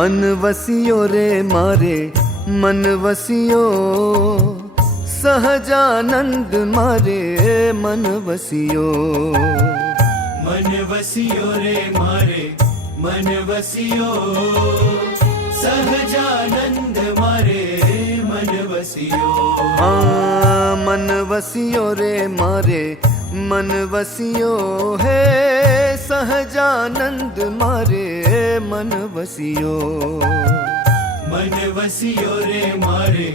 मन वसियो रे मारे मन वसियो, सहजानंद मारे मन वसियो। मन वसियो रे मारे मन वसियो, सहजानंद मारे मन वसियो। हाँ मन वसियो रे मारे मन वसियो है, सहजानंद मारे मन वसियो। मन वसियो रे मारे